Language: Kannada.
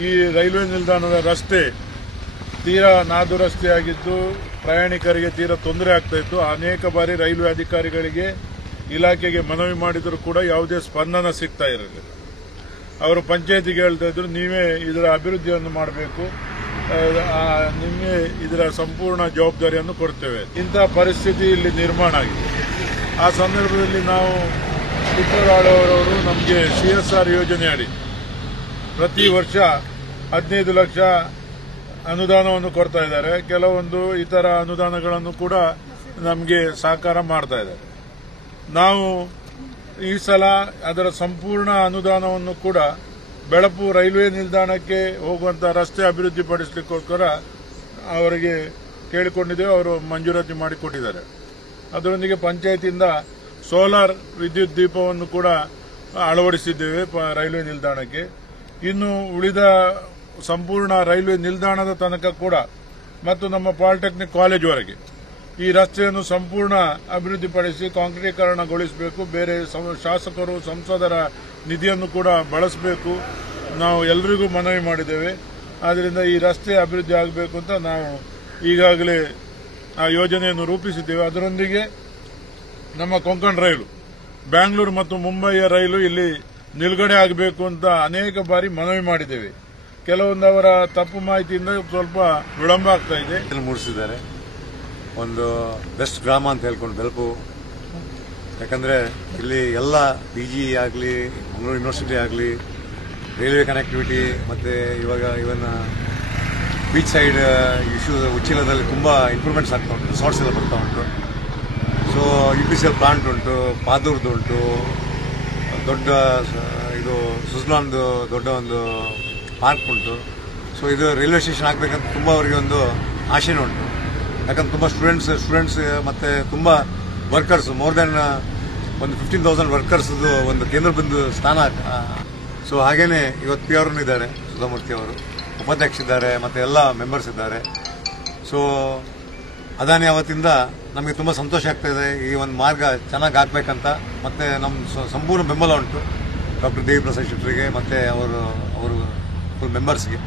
ಈ ರೈಲ್ವೆ ನಿಲ್ದಾಣದ ರಸ್ತೆ ತೀರಾ ನಾದುರಸ್ತೆಯಾಗಿದ್ದು ಪ್ರಯಾಣಿಕರಿಗೆ ತೀರಾ ತೊಂದರೆ ಆಗ್ತಾ ಇತ್ತು. ಅನೇಕ ಬಾರಿ ರೈಲ್ವೆ ಅಧಿಕಾರಿಗಳಿಗೆ ಇಲಾಖೆಗೆ ಮನವಿ ಮಾಡಿದರೂ ಕೂಡ ಯಾವುದೇ ಸ್ಪಂದನ ಸಿಗ್ತಾ ಇರಲಿಲ್ಲ. ಅವರು ಪಂಚಾಯತಿಗೆ ಹೇಳ್ತಾ ಇದ್ರು, ನೀವೇ ಇದರ ಅಭಿವೃದ್ಧಿಯನ್ನು ಮಾಡಬೇಕು, ನಿಮಗೆ ಇದರ ಸಂಪೂರ್ಣ ಜವಾಬ್ದಾರಿಯನ್ನು ಕೊಡ್ತೇವೆ. ಇಂತಹ ಪರಿಸ್ಥಿತಿ ಇಲ್ಲಿ ನಿರ್ಮಾಣ ಆಗಿದೆ. ಆ ಸಂದರ್ಭದಲ್ಲಿ ನಾವು ಪುಟ್ಟರಾಳವರವರು ನಮಗೆ CSR ಯೋಜನೆ ಅಡಿ ಪ್ರತಿ ವರ್ಷ 15 ಲಕ್ಷ ಅನುದಾನವನ್ನು ಕೊಡ್ತಾ ಇದ್ದಾರೆ. ಕೆಲವೊಂದು ಇತರ ಅನುದಾನಗಳನ್ನು ಕೂಡ ನಮಗೆ ಸಹಕಾರ ಮಾಡ್ತಾ ಇದ್ದಾರೆ. ನಾವು ಈ ಸಲ ಅದರ ಸಂಪೂರ್ಣ ಅನುದಾನವನ್ನು ಕೂಡ ಬೆಳಪು ರೈಲ್ವೆ ನಿಲ್ದಾಣಕ್ಕೆ ಹೋಗುವಂತಹ ರಸ್ತೆ ಅಭಿವೃದ್ಧಿಪಡಿಸಲಿಕ್ಕೋಸ್ಕರ ಅವರಿಗೆ ಕೇಳಿಕೊಂಡಿದ್ದೇವೆ. ಅವರು ಮಂಜೂರಾತಿ ಮಾಡಿಕೊಟ್ಟಿದ್ದಾರೆ. ಅದರೊಂದಿಗೆ ಪಂಚಾಯತಿಯಿಂದ ಸೋಲಾರ್ ವಿದ್ಯುತ್ ದೀಪವನ್ನು ಕೂಡ ಅಳವಡಿಸಿದ್ದೇವೆ ರೈಲ್ವೆ ನಿಲ್ದಾಣಕ್ಕೆ. ಇನ್ನು ಉಳಿದ ಸಂಪೂರ್ಣ ರೈಲ್ವೆ ನಿಲ್ದಾಣದ ತನಕ ಕೂಡ ಮತ್ತು ನಮ್ಮ ಪಾಲಿಟೆಕ್ನಿಕ್ ಕಾಲೇಜ್ವರೆಗೆ ಈ ರಸ್ತೆಯನ್ನು ಸಂಪೂರ್ಣ ಅಭಿವೃದ್ಧಿಪಡಿಸಿ ಕಾಂಕ್ರೀಟೀಕರಣಗೊಳಿಸಬೇಕು. ಬೇರೆ ಶಾಸಕರು ಸಂಸದರ ನಿಧಿಯನ್ನು ಕೂಡ ಬಳಸಬೇಕು. ನಾವು ಎಲ್ಲರಿಗೂ ಮನವಿ ಮಾಡಿದ್ದೇವೆ. ಆದ್ದರಿಂದ ಈ ರಸ್ತೆ ಅಭಿವೃದ್ಧಿ ಆಗಬೇಕು ಅಂತ ನಾವು ಈಗಾಗಲೇ ಆ ಯೋಜನೆಯನ್ನು ರೂಪಿಸಿದ್ದೇವೆ. ಅದರೊಂದಿಗೆ ನಮ್ಮ ಕೊಂಕಣ ರೈಲು, ಬ್ಯಾಂಗ್ಳೂರು ಮತ್ತು ಮುಂಬಯಿಯ ರೈಲು ಇಲ್ಲಿ ನಿಲುಗಡೆ ಆಗಬೇಕು ಅಂತ ಅನೇಕ ಬಾರಿ ಮನವಿ ಮಾಡಿದ್ದೇವೆ. ಕೆಲವೊಂದು ಅವರ ತಪ್ಪು ಮಾಹಿತಿಯಿಂದ ಸ್ವಲ್ಪ ವಿಳಂಬ ಆಗ್ತಾ ಇದೆ. ಮೂಡಿಸಿದ್ದಾರೆ ಒಂದು ಬೆಸ್ಟ್ ಗ್ರಾಮ ಅಂತ ಹೇಳ್ಕೊಂಡು ಬೆಳಪು. ಯಾಕಂದ್ರೆ ಇಲ್ಲಿ ಎಲ್ಲ PG ಆಗಲಿ, ಮಂಗಳೂರು ಯೂನಿವರ್ಸಿಟಿ ಆಗಲಿ, ರೈಲ್ವೆ ಕನೆಕ್ಟಿವಿಟಿ, ಮತ್ತೆ ಇವಾಗ ಇವನ್ ಬೀಚ್ ಸೈಡ್ ಇಶ್ಯೂ ಉಚ್ಚಿಲದಲ್ಲಿ ತುಂಬಾ ಇಂಪ್ರೂವ್ಮೆಂಟ್ಸ್ ಆಗ್ತಾ ಉಂಟು. ರಿಸಾರ್ಟ್ಸ್ ಎಲ್ಲ ಬರ್ತಾ ಉಂಟು. ಸೊ UPCL ಪ್ಲಾಂಟ್ ಉಂಟು, ಪಾದೂರ್ದು ಉಂಟು, ದೊಡ್ಡ ಇದು ಸುಜ್ಲಾನ್ದು ದೊಡ್ಡ ಒಂದು ಪಾರ್ಕ್ ಉಂಟು. ಸೊ ಇದು ರೈಲ್ವೆ ಸ್ಟೇಷನ್ ಆಗಬೇಕಂತ ತುಂಬ ಅವರಿಗೆ ಒಂದು ಆಶೆನೂ ಉಂಟು. ಯಾಕಂದ್ರೆ ತುಂಬ ಸ್ಟೂಡೆಂಟ್ಸ್ ಮತ್ತೆ ತುಂಬ ವರ್ಕರ್ಸ್, ಮೋರ್ ದೆನ್ ಒಂದು 15,000 ವರ್ಕರ್ಸ್ದು ಒಂದು ಕೇಂದ್ರ ಬಿಂದು ಸ್ಥಾನ. ಸೊ ಹಾಗೇನೆ ಇವತ್ತು PR ಇದ್ದಾರೆ, ಸುಧಾಮೂರ್ತಿ ಅವರು ಉಪಾಧ್ಯಕ್ಷರಿದ್ದಾರೆ, ಮತ್ತೆ ಎಲ್ಲ ಮೆಂಬರ್ಸ್ ಇದ್ದಾರೆ. ಸೊ ಅದಾನಿ ಅವತ್ತಿಂದ ನಮಗೆ ತುಂಬ ಸಂತೋಷ ಆಗ್ತಾ ಇದೆ. ಈ ಒಂದು ಮಾರ್ಗ ಚೆನ್ನಾಗಿ ಆಗ್ಬೇಕಂತ ಮತ್ತೆ ನಮ್ಮ ಸಂಪೂರ್ಣ ಬೆಂಬಲ ಉಂಟು ಡಾಕ್ಟರ್ ದೇವಿ ಪ್ರಸಾದ್ ಶೆಟ್ಟರಿಗೆ ಮತ್ತೆ ಅವರು ಫುಲ್ ಮೆಂಬರ್ಸ್ಗೆ.